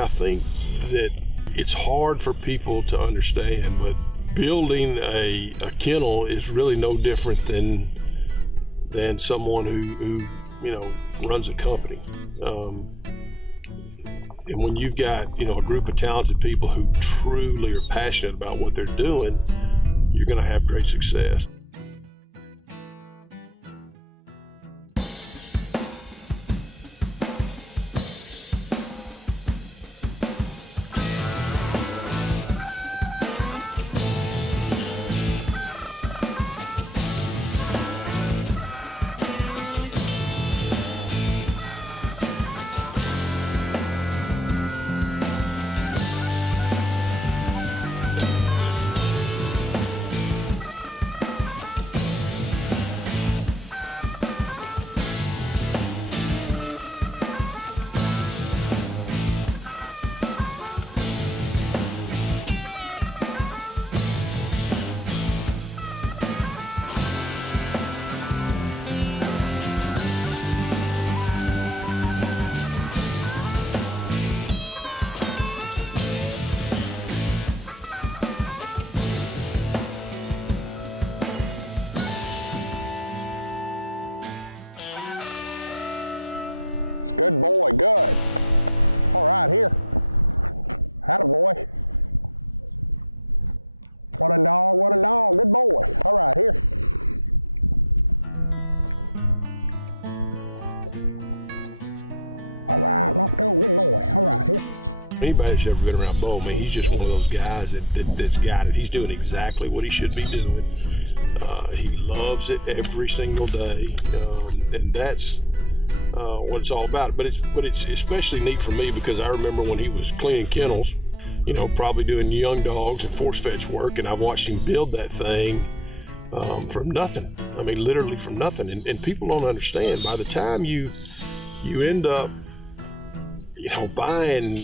I think that it's hard for people to understand, but building a kennel is really no different than someone who runs a company. And when you've got a group of talented people who truly are passionate about what they're doing, you're going to have great success. Good boy, good. All right, here. Atta boy. What a dog, what a dog, good boy. All right, here. All right, let's go, good boy. All right, here. Anybody that's ever been around Bo, man, he's just one of those guys that's got it. He's doing exactly what he should be doing. He loves it every single day, and that's what it's all about. But it's especially neat for me because I remember when he was cleaning kennels, probably doing young dogs and force fetch work, and I've watched him build that thing from nothing. I mean, literally from nothing. And people don't understand. By the time you end up, buying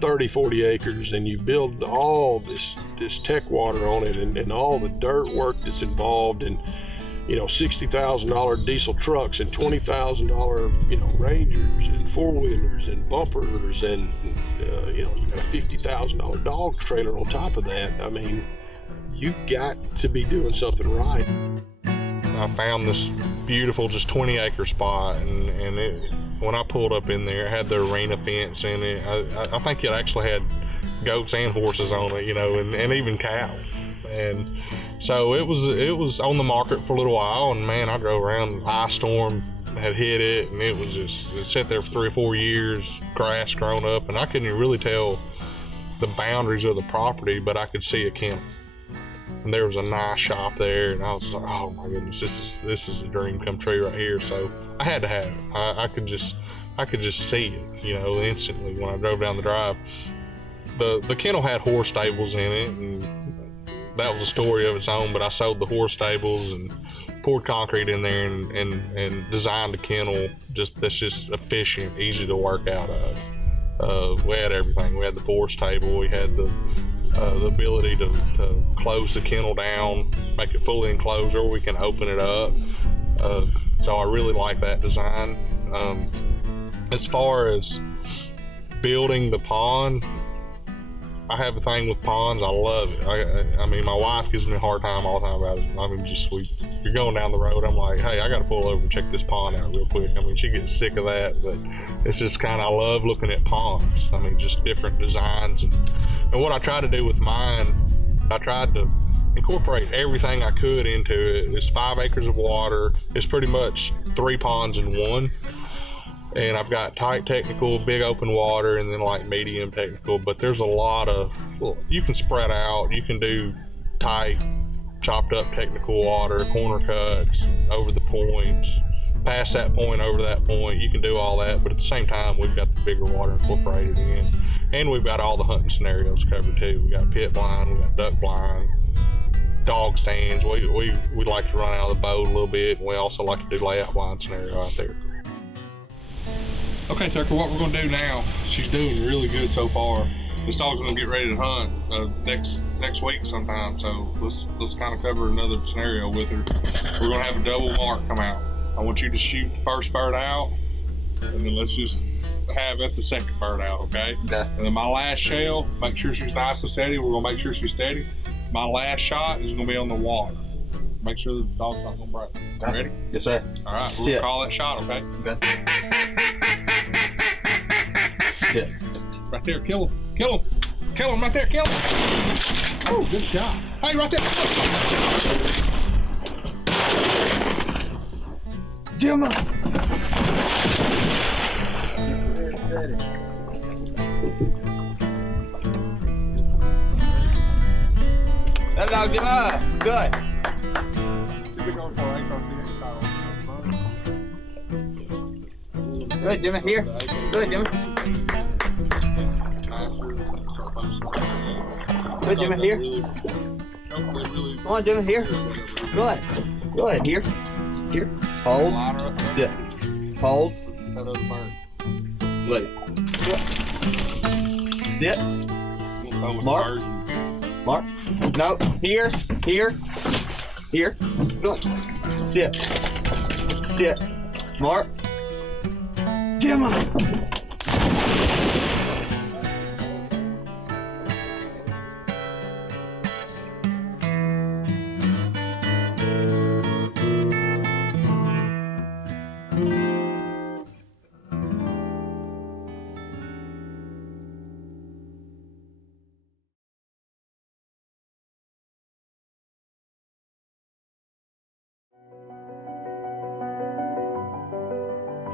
30, 40 acres and you build all this tech water on it and all the dirt work that's involved, and $60,000 diesel trucks and $20,000 Rangers and four-wheelers and bumpers, and you got a $50,000 dog trailer on top of that. I mean, you've got to be doing something right. I found this beautiful, just 20-acre spot, and when I pulled up in there, it had the arena fence in it. I think it actually had goats and horses on it, and even cattle. And so it was on the market for a little while, and man, I drove around, ice storm had hit it, and it sat there for 3 or 4 years, grass grown up, and I couldn't even really tell the boundaries of the property, but I could see a kennel. And there was a nice shop there, and I was like, oh my goodness, this is a dream come true right here. So I had to have it. I could just see it, instantly when I drove down the drive. The kennel had horse stables in it, and that was a story of its own, but I sold the horse stables and poured concrete in there and designed a kennel that's just efficient, easy to work out of. We had everything. We had the force table, we had the ability to close the kennel down, make it fully enclosed, or we can open it up. So I really like that design. As far as building the pond, I have a thing with ponds. I love it. I mean, my wife gives me a hard time all the time about it. I mean, you're going down the road, I'm like, hey, I got to pull over and check this pond out real quick. I mean, she gets sick of that, but it's just I love looking at ponds. I mean, just different designs. And what I try to do with mine, I tried to incorporate everything I could into it. It's 5 acres of water. It's pretty much 3 ponds in one. And I've got tight technical, big open water, and then like medium technical, but there's a lot of, you can spread out, you can do tight, chopped up technical water, corner cuts, over the points, past that point, over that point, you can do all that, but at the same time, we've got the bigger water incorporated in, and we've got all the hunting scenarios covered too. We got pit blind, we got duck blind, dog stands, we like to run out of the boat a little bit, and we also like to do layout blind scenario out there. Okay, Tucker, what we're gonna do now, she's doing really good so far. This dog's gonna get ready to hunt next week sometime, so let's kind of cover another scenario with her. We're gonna have a double mark come out. I want you to shoot the first bird out, and then let's just have at the second bird out, okay? Okay. And then my last shell, make sure she's nice and steady. We're gonna make sure she's steady. My last shot is gonna be on the water. Make sure the dog's not gonna break. Okay. Ready? Yes, sir. All right, we're Sit. gonna call that shot, okay? Okay. Sit. Right there, kill him. Kill him. Kill him right there, kill him. Oh, good shot. Hey, right there. Jimmy. That dog, Jimmy. Good. Good, Jimmy. Here. Good, Jimmy. Good, Jimmy. Here. Come on, Jimmy. Here. Good. Good. Here. Here. Hold. Sit. Hold. Good. Sit. Mark. Mark. No. Here. Here. Here. Good. Sit. Sit. Mark. Jimmy.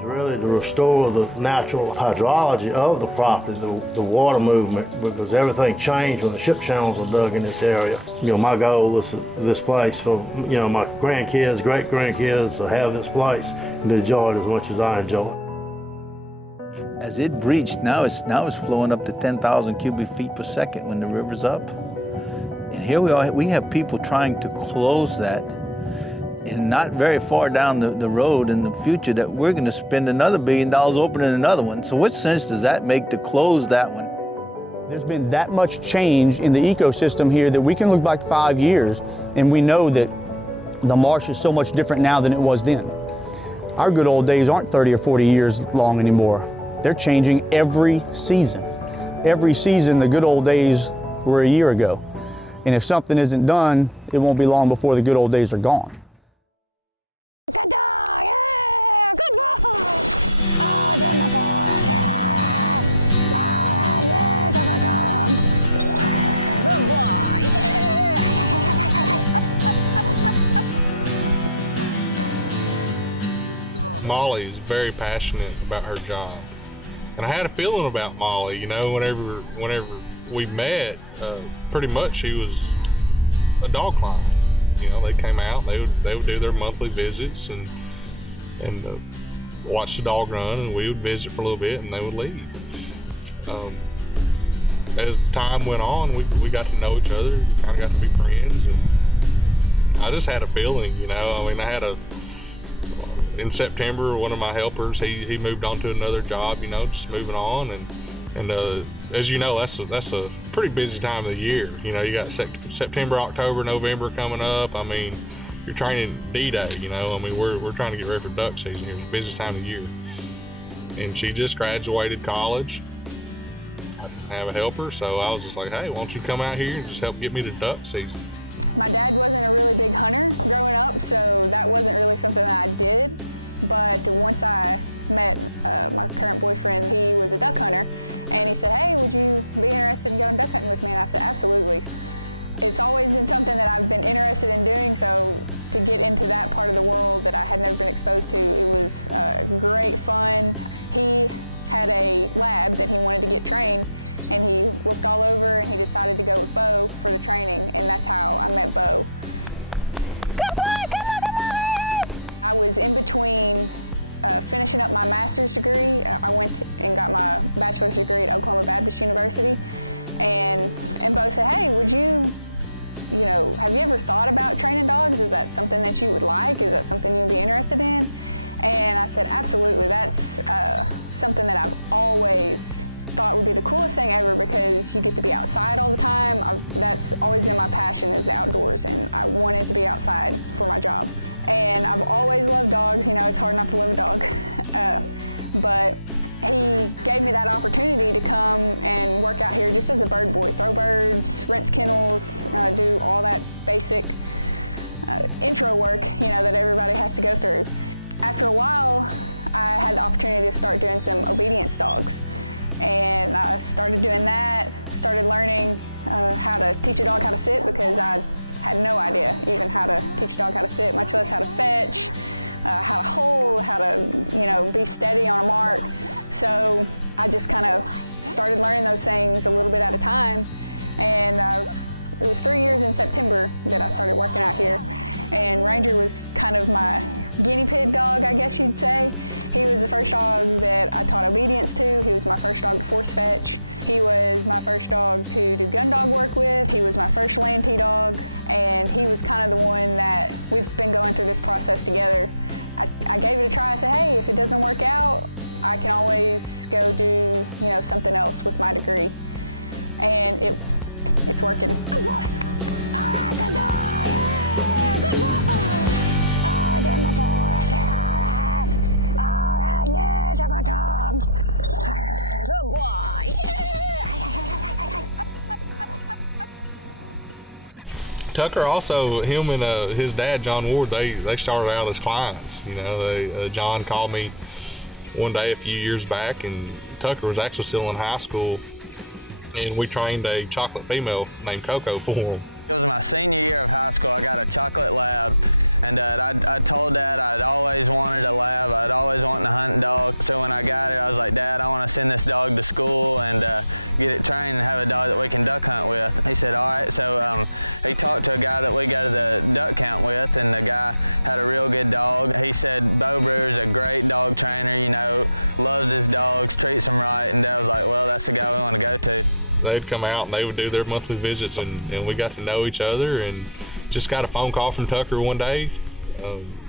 Really to restore the natural hydrology of the property, the water movement, because everything changed when the ship channels were dug in this area. You know, my goal is this place for, you know, my grandkids, great-grandkids to have this place and to enjoy it as much as I enjoy it. As it breached, now it's flowing up to 10,000 cubic feet per second when the river's up. And here we have people trying to close that. And not very far down the road in the future that we're going to spend another $1 billion opening another one. So what sense does that make to close that one? There's been that much change in the ecosystem here that we can look back 5 years and we know that the marsh is so much different now than it was then. Our good old days aren't 30 or 40 years long anymore. They're changing every season. Every season, the good old days were a year ago. And if something isn't done, it won't be long before the good old days are gone. Good dog, yeah, good boy. Oh, that's my boy. Yeah, that's my dog. Good boy, yeah. Molly is very passionate about her job. And I had a feeling about Molly, you know, whenever we met, pretty much she was a dog client. You know, they came out, they would do their monthly visits and watch the dog run, and we would visit for a little bit and they would leave. As time went on, we got to know each other, we kind of got to be friends, and I just had a feeling, you know. I mean, in September, one of my helpers, he moved on to another job, you know, just moving on, and as you know, that's a pretty busy time of the year. You know, you got September, October, November coming up. I mean, you're training D-Day, you know. I mean, we're trying to get ready for duck season here, busy time of the year. And she just graduated college. I didn't have a helper, so I was just like, hey, why don't you come out here and just help get me to duck season? My dad wasn't a really big hunter growing up, so that wasn't really something that I did. But once I met my current boyfriend, he was a duck hunter, and he said, hey, would you be interested in going duck hunting with me? And I said, absolutely. It's always been something that I've been interested in doing, so to get into that part of the world that I had never been exposed to, it was great fun. He had a lab that he wanted to get trained, and he looked all over and he decided to go with Bo for the training, and that's how I met Bo. Good boy, come on, come on! I was in between finishing up my master's degree. I went and got my bachelor's degree at Oklahoma Baptist University, and Bo said, hey, would you know, have you ever thought about training dogs? Is that something that you would like? Is that something you'd be interested in? And I said, absolutely. That's something that I've always thought would be the coolest thing ever, because you get to be outside all the time. That's always been my passion, is the outdoors, and I wanted to be outside for my job. And I've always loved dogs. You know, it's hard not to love a dog. But he gave me that opportunity to come and work out here just as a bird boy, throw birds, rinse kennels, do all that basic intro work, you know, that everybody has to go through. After a while, I had the opportunity to start doing some obedience dogs. And I started doing that, started learning how to teach a dog how to sit, because I had no idea even how to teach a dog how to sit, much less how to fetch, how to hold, how to, you know, be steady on a mark. So I just kind of started learning those things a little bit at a time. And it was 3 years in September that I started working out here. And Ranger was kind of my guinea pig dog, I guess you'd say. He was the first dog that I taught obedience to. He was my first dog to force fetch. He was my first dog to do gun dog work with. He was my first Lantee dog. And he was kind of the one that we've been going through this process together. I gave it a try. I said, hey, if it doesn't work out, I can always go do, you know, something else with my degree. And it's working. Good boy. All right, good dog. Yeah, good boy. Oh, yeah, my boy. All right, yeah, it's a good dog. Good boy. Yeah. Tucker also, him and his dad, John Ward, they started out as clients. You know, John called me one day a few years back, and Tucker was actually still in high school, and we trained a chocolate female named Coco for him. It was my senior year of high school. I got a chocolate lab, and I told Dad I'd always wanted a lab. I'd always wanted a hunting dog. So when I got it, I was like, Dad, I want to send this dog to school and get it trained and have a dog that we can duck hunt with. He said, all right. So he talked to a guy that we go to the duck count with, and the guy had a real good dog. He said, Bo Brewer's a great dog trainer, you know, loves his dogs, treats them right. And Dad was like, well, that's the guy we want to go to. They'd come out and they would do their monthly visits, and we got to know each other, and just got a phone call from Tucker one day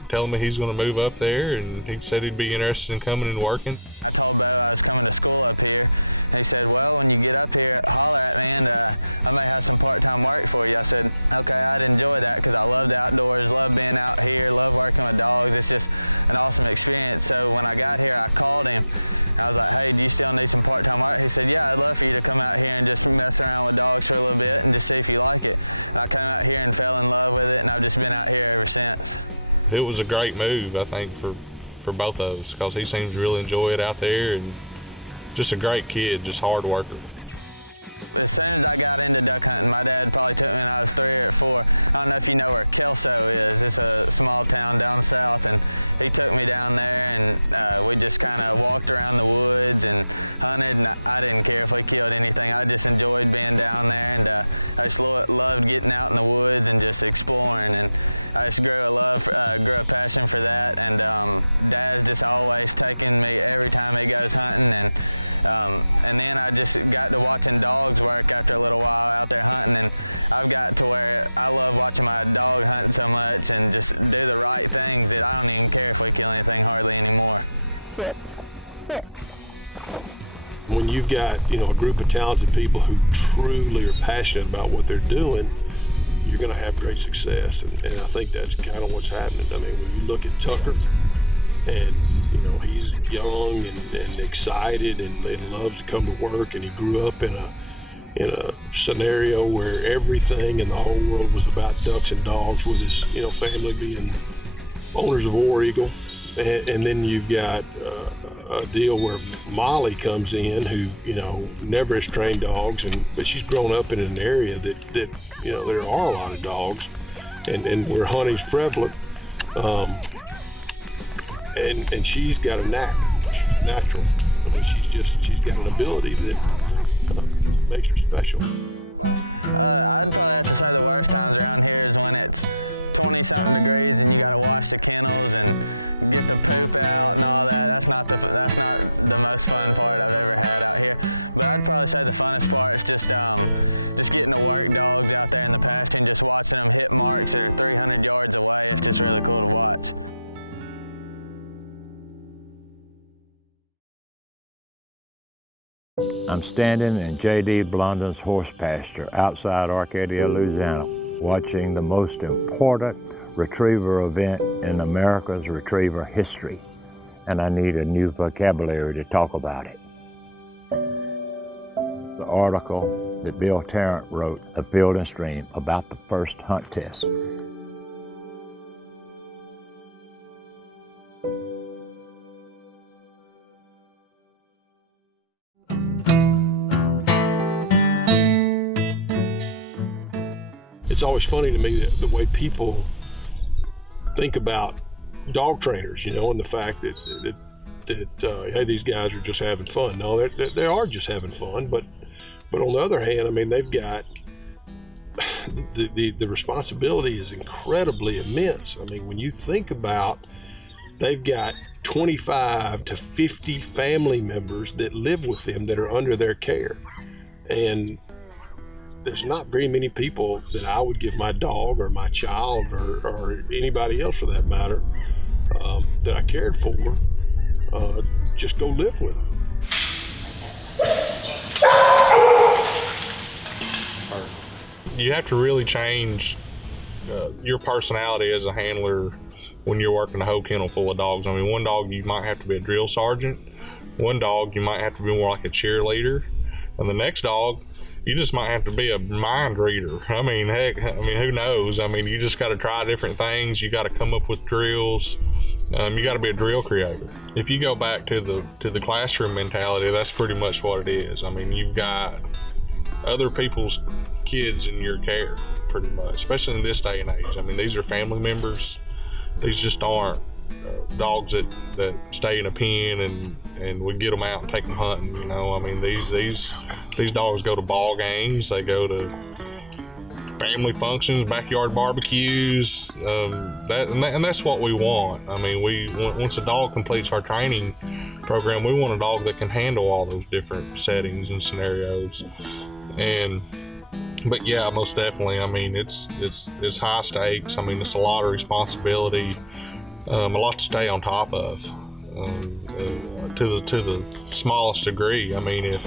telling me he's going to move up there, and he said he'd be interested in coming and working. I told Bo I was coming to school up here, and he said, well, when you get up here, holler at me, and I may have some part-time work for you. I said, okay, I'd enjoy that, because I love the outdoors, love being out here, love working with dogs. It's just an awesome experience. So when I got here, I called him. I was like, hey, do you still need some part-time work? He said, yeah, I'd love for you to come out here and just mess around with dogs for a little bit and just see if you like it. And I came out here and fell in love with it, and I've just been out here ever since. It was a great move, I think, for both of us, because he seems to really enjoy it out there, and just a great kid, just hard worker. As soon as I got into duck hunting, my dad probably took me when I was 3 or 4. I don't know if you know where Kelso is. It's a small town down south, and he took me down there, and we just kind of walked around the woods and hunted, and I didn't care if we killed anything. I just enjoyed being down there, and I just loved getting out in the woods and just exploring, and I just grew a passion for that, and Dad's just always taking me every time he goes hunting, and then I just got to watching dogs work after a little while out there hunting, and I've got to where I love watching my dog hunt so much and just do the right things that I don't even care if we kill anything hardly anymore. Sit, sit. When you've got, you know, a group of talented people who truly are passionate about what they're doing, you're going to have great success, and I think that's kind of what's happening. I mean, when you look at Tucker, and you know, he's young and excited and loves to come to work, and he grew up in a scenario where everything in the whole world was about ducks and dogs, with his, you know, family being owners of War Eagle. And then you've got a deal where Molly comes in, who, you know, never has trained dogs, but she's grown up in an area that you know, there are a lot of dogs, and where hunting's prevalent, and she's got a knack. She's natural. I mean, she's got an ability that makes her special. I'd probably have to say the worst times around here is when it's 20-something degrees and you got to wash the kennels and get the poop out and all that. That's not the most fun part I've ever had out here. But I'd probably say the funnest part is just getting to work dogs out there in the pasture and just watching them hit marks that are 300 yards away. It's just really cool to watch. I'm standing in J.D. Blondin's horse pasture outside Arcadia, Louisiana, watching the most important retriever event in America's retriever history. and I need a new vocabulary to talk about it. The article that Bill Tarrant wrote of Field and Stream about the first hunt test. It's always funny to me the way people think about dog trainers, you know, and the fact that hey, these guys are just having fun. No, they are just having fun, but on the other hand, I mean, they've got the responsibility is incredibly immense. I mean, when you think about, they've got 25 to 50 family members that live with them that are under their care, and there's not very many people that I would give my dog or my child or anybody else for that matter that I cared for, just go live with them. You have to really change your personality as a handler when you're working a whole kennel full of dogs. I mean, one dog you might have to be a drill sergeant, one dog you might have to be more like a cheerleader, and the next dog you just might have to be a mind reader. I mean, heck, who knows? I mean, you just got to try different things. You got to come up with drills. You got to be a drill creator. If you go back to the classroom mentality, that's pretty much what it is. I mean, you've got other people's kids in your care, pretty much, especially in this day and age. I mean, these are family members. These just aren't dogs that stay in a pen and we get them out and take them hunting. You know, I mean, these dogs go to ball games. They go to family functions, backyard barbecues. And that's what we want. I mean, once a dog completes our training program, we want a dog that can handle all those different settings and scenarios. But yeah, most definitely. I mean, it's high stakes. I mean, it's a lot of responsibility, a lot to stay on top of, to the smallest degree. I mean, if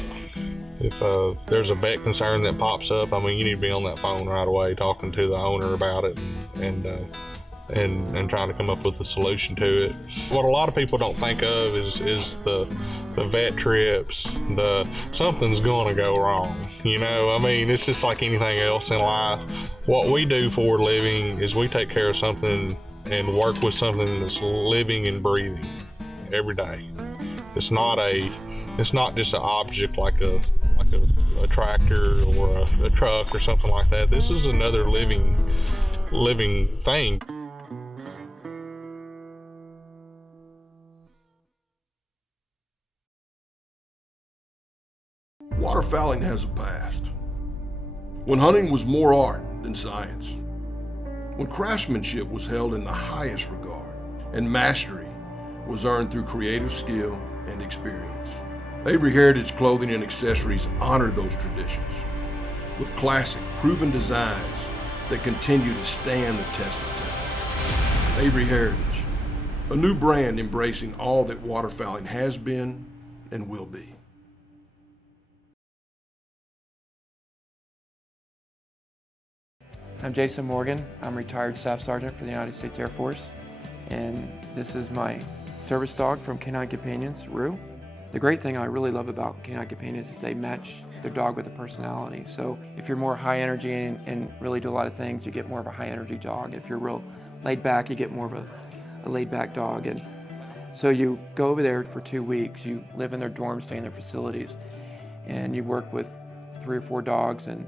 there's a vet concern that pops up, I mean, you need to be on that phone right away, talking to the owner about it, and trying to come up with a solution to it. What a lot of people don't think of is the vet trips, something's gonna go wrong. You know, I mean, it's just like anything else in life. What we do for a living is we take care of something and work with something that's living and breathing every day. It's not just an object like a tractor or a truck or something like that. This is another living thing. Waterfowling has a past. When hunting was more art than science. When craftsmanship was held in the highest regard, and mastery was earned through creative skill and experience. Avery Heritage Clothing and Accessories honor those traditions with classic, proven designs that continue to stand the test of time. Avery Heritage, a new brand embracing all that waterfowling has been and will be. I'm Jason Morgan. I'm retired Staff Sergeant for the United States Air Force, and this is my service dog from Canine Companions, Rue. The great thing I really love about Canine Companions is they match their dog with a personality. So if you're more high energy and really do a lot of things, you get more of a high energy dog. If you're real laid back, you get more of a laid back dog. And so you go over there for 2 weeks, you live in their dorms, stay in their facilities, and you work with 3 or 4 dogs, and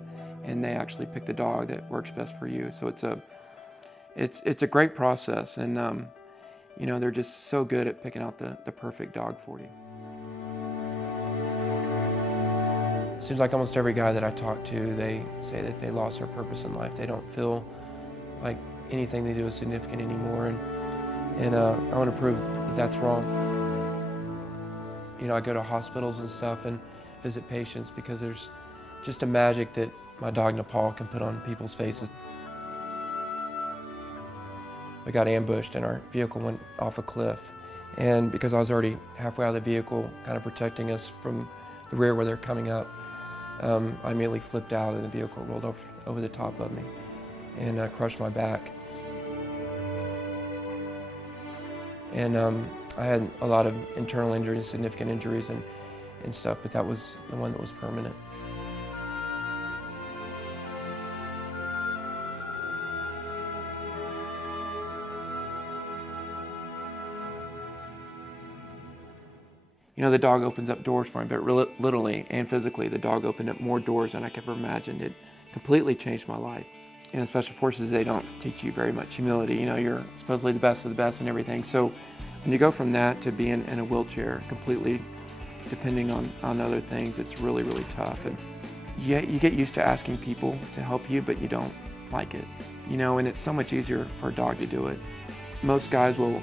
they actually pick the dog that works best for you. So it's a great process, and you know, they're just so good at picking out the perfect dog for you. It seems like almost every guy that I talk to, they say that they lost their purpose in life. They don't feel like anything they do is significant anymore, and I want to prove that that's wrong. You know, I go to hospitals and stuff and visit patients because there's just a magic that my dog Nepal can put on people's faces. I got ambushed and our vehicle went off a cliff. And because I was already halfway out of the vehicle, kind of protecting us from the rear where they're coming up, I immediately flipped out and the vehicle rolled over the top of me and crushed my back. And I had a lot of internal injuries, significant injuries and stuff, but that was the one that was permanent. You know, the dog opens up doors for me, but literally and physically, the dog opened up more doors than I could ever imagined. It completely changed my life. In Special Forces, they don't teach you very much humility. You know, you're supposedly the best of the best and everything. So when you go from that to being in a wheelchair, completely depending on other things, it's really, really tough. And you get used to asking people to help you, but you don't like it. You know, and it's so much easier for a dog to do it. Most guys will,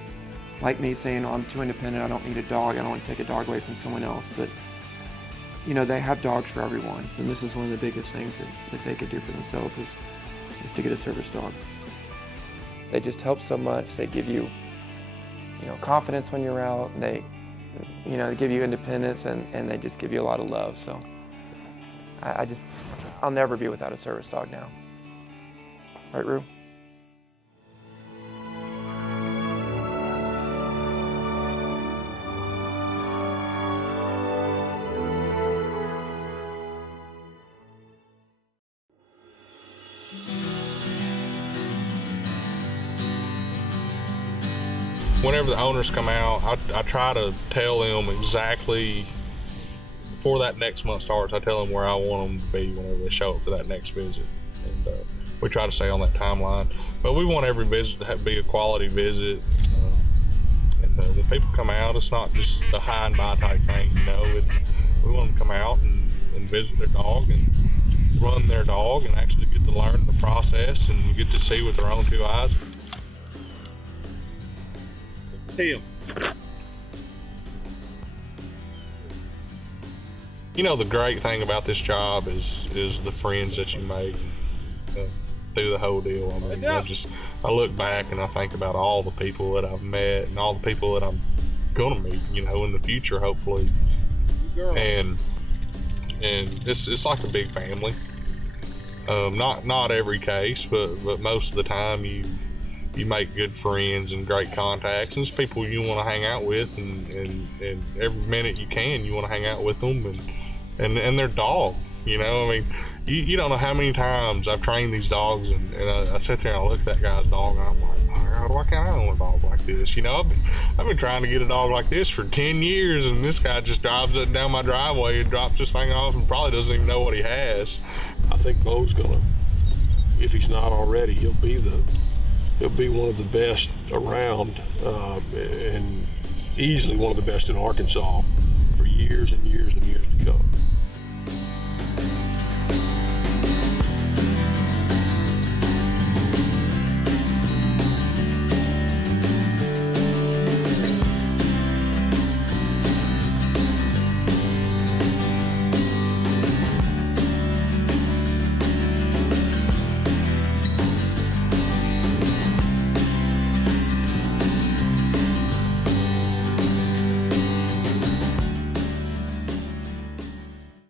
like me, saying, oh, I'm too independent, I don't need a dog, I don't want to take a dog away from someone else. But, you know, they have dogs for everyone. And this is one of the biggest things that they could do for themselves is to get a service dog. They just help so much. They give you, you know, confidence when you're out. They give you independence, and they just give you a lot of love. So I'll never be without a service dog now. Right, Rue? Whenever the owners come out, I try to tell them exactly, before that next month starts, I tell them where I want them to be whenever they show up to that next visit. And we try to stay on that timeline. But we want every visit to be a quality visit. And when people come out, it's not just a high and by type thing, you know. We want them to come out and visit their dog and run their dog and actually get to learn the process and get to see with their own two eyes. You know, the great thing about this job is the friends that you make through the whole deal. I mean, I look back and I think about all the people that I've met and all the people that I'm gonna meet, you know, in the future, hopefully. And it's like a big family. Not every case, but most of the time you make good friends and great contacts, and it's people you want to hang out with, and every minute you can, you want to hang out with them and their dog. You know, I mean, you don't know how many times I've trained these dogs, and I sit there and I look at that guy's dog, and I'm like, oh God, why can't I own a dog like this? You know, I've been trying to get a dog like this for 10 years, and this guy just drives it down my driveway and drops this thing off and probably doesn't even know what he has. I think Bo's gonna, if he's not already, he'll be one of the best around, and easily one of the best in Arkansas for years and years and years to come.